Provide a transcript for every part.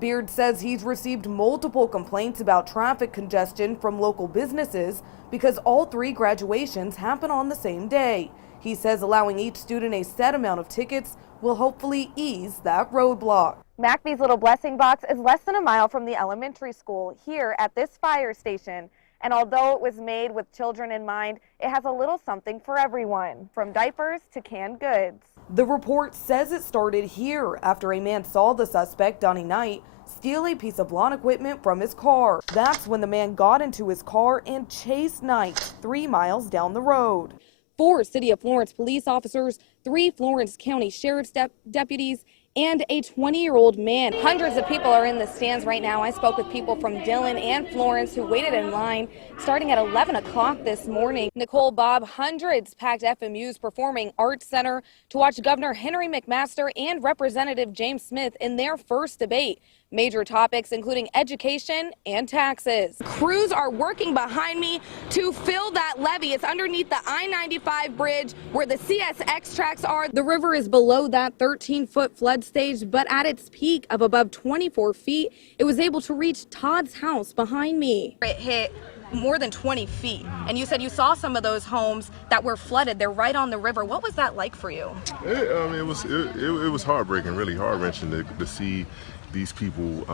Beard says he's received multiple complaints about traffic congestion from local businesses because all 3 graduations happen on the same day. He says allowing each student a set amount of tickets will hopefully ease that roadblock. McVie's Little Blessing Box is less than a mile from the elementary school here at this fire station. And although it was made with children in mind, it has a little something for everyone, from diapers to canned goods. The report says it started here after a man saw the suspect, Donnie Knight, steal a piece of lawn equipment from his car. That's when the man got into his car and chased Knight 3 miles down the road. 4 City of Florence police officers, 3 Florence County Sheriff's deputies, and a 20-year-old man. Hundreds of people are in the stands right now. I spoke with people from Dillon and Florence who waited in line starting at 11 o'clock this morning. Nicole, Bob, hundreds packed FMU's Performing Arts Center to watch Governor Henry McMaster and Representative James Smith in their first debate. Major topics including education and taxes. Crews are working behind me to fill that levee. It's underneath the I-95 bridge where the CSX tracks are. The river is below that 13-foot flood stage, but at its peak of above 24 feet, it was able to reach Todd's house behind me. It hit more than 20 feet. And you said you saw some of those homes that were flooded. They're right on the river. What was that like for you? It was heartbreaking, really heart-wrenching to see these people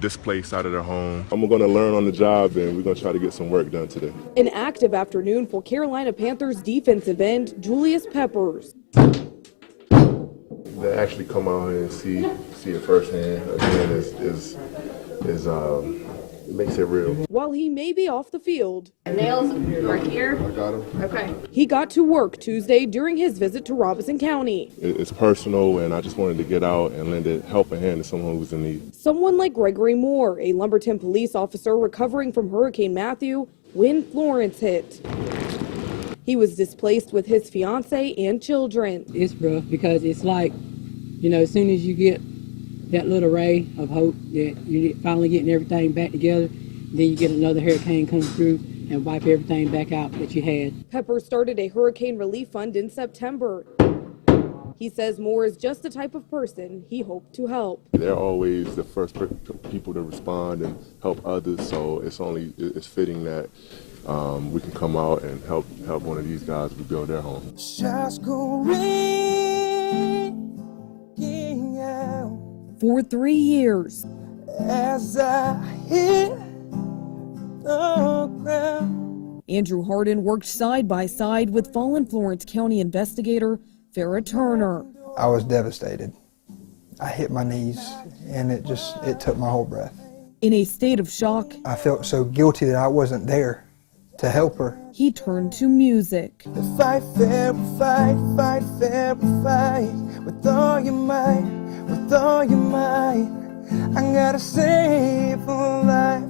displaced out of their home. I'm going to learn on the job, and we're going to try to get some work done today. An active afternoon for Carolina Panthers defensive end Julius Peppers. To actually come out here and see it firsthand again it makes it real. While he may be off the field, Nails right here. I got him. Okay. he got to work Tuesday during his visit to Robeson County. It's personal, and I just wanted to get out and lend a helping hand to someone who's in need. Someone like Gregory Moore, a Lumberton police officer recovering from Hurricane Matthew when Florence hit. He was displaced with his fiance and children. It's rough because it's like, you know, as soon as you get that little ray of hope that you're finally getting everything back together, then you get another hurricane come through and wipe everything back out that you had. Pepper started a hurricane relief fund in September. He says Moore is just the type of person he hoped to help. They're always the first people to respond and help others, so it's fitting that we can come out and help one of these guys rebuild their home. For 3 years, as I hit the ground. Andrew Harden worked side by side with fallen Florence County investigator Farrah Turner. I was devastated. I hit my knees, and it took my whole breath. In a state of shock, I felt so guilty that I wasn't there to help her. he turned to music. Fight, fair, fight, fight, fair, fight, with all your might, with all your might. I gotta save a life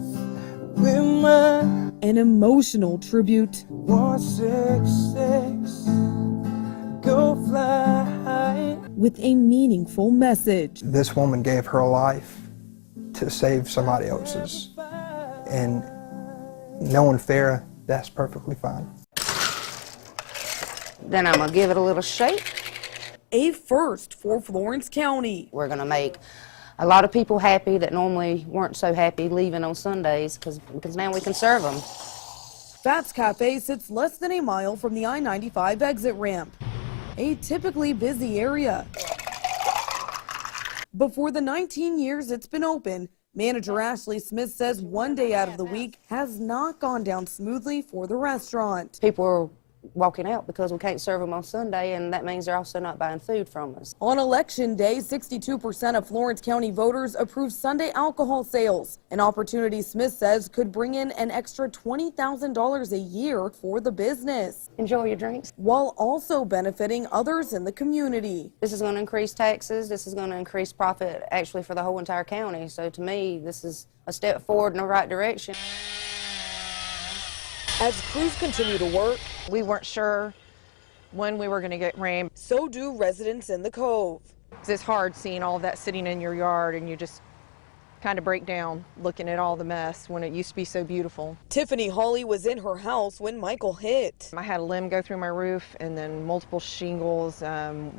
with mine. An emotional tribute 166, go fly. with a meaningful message. This woman gave her life to save somebody else's. And knowing Farrah, that's perfectly fine. Then I'm gonna give it a little shake. A first for Florence County. We're gonna make a lot of people happy that normally weren't so happy leaving on Sundays because now we can serve them. Fats Cafe sits less than a mile from the I-95 exit ramp, a typically busy area. But for the 19 years it's been open, manager Ashley Smith says one day out of the week has not gone down smoothly for the restaurant. People are walking out because we can't serve them on Sunday, and that means they're also not buying food from us. On Election Day, 62% of Florence County voters approved Sunday alcohol sales, an opportunity Smith says could bring in an extra $20,000 a year for the business. Enjoy your drinks. While also benefiting others in the community. This is going to increase taxes. This is going to increase profit actually for the whole entire county. So to me, this is a step forward in the right direction. As crews continue to work, we weren't sure when we were going to get rain. So do residents in the Cove. It's hard seeing all of that sitting in your yard, and you just kind of break down looking at all the mess when it used to be so beautiful. Tiffany Hawley was in her house when Michael hit. I had a limb go through my roof and then multiple shingles.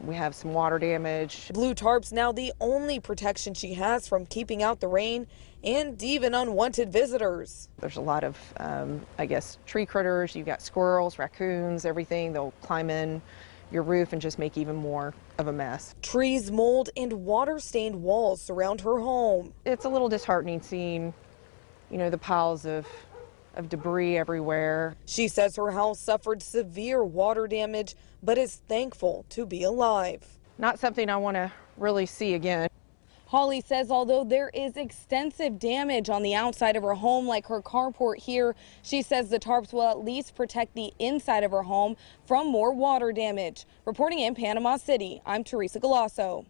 We have some water damage. Blue tarp's now the only protection she has from keeping out the rain and even unwanted visitors. There's a lot of, I guess, tree critters. You've got squirrels, raccoons, everything. They'll climb in your roof and just make even more of a mess. Trees, mold, and water-stained walls surround her home. It's a little disheartening seeing, the piles of debris everywhere. She says her house suffered severe water damage, but is thankful to be alive. Not something I want to really see again. Holly says although there is extensive damage on the outside of her home, like her carport here, she says the tarps will at least protect the inside of her home from more water damage. Reporting in Panama City, I'm Teresa Galasso.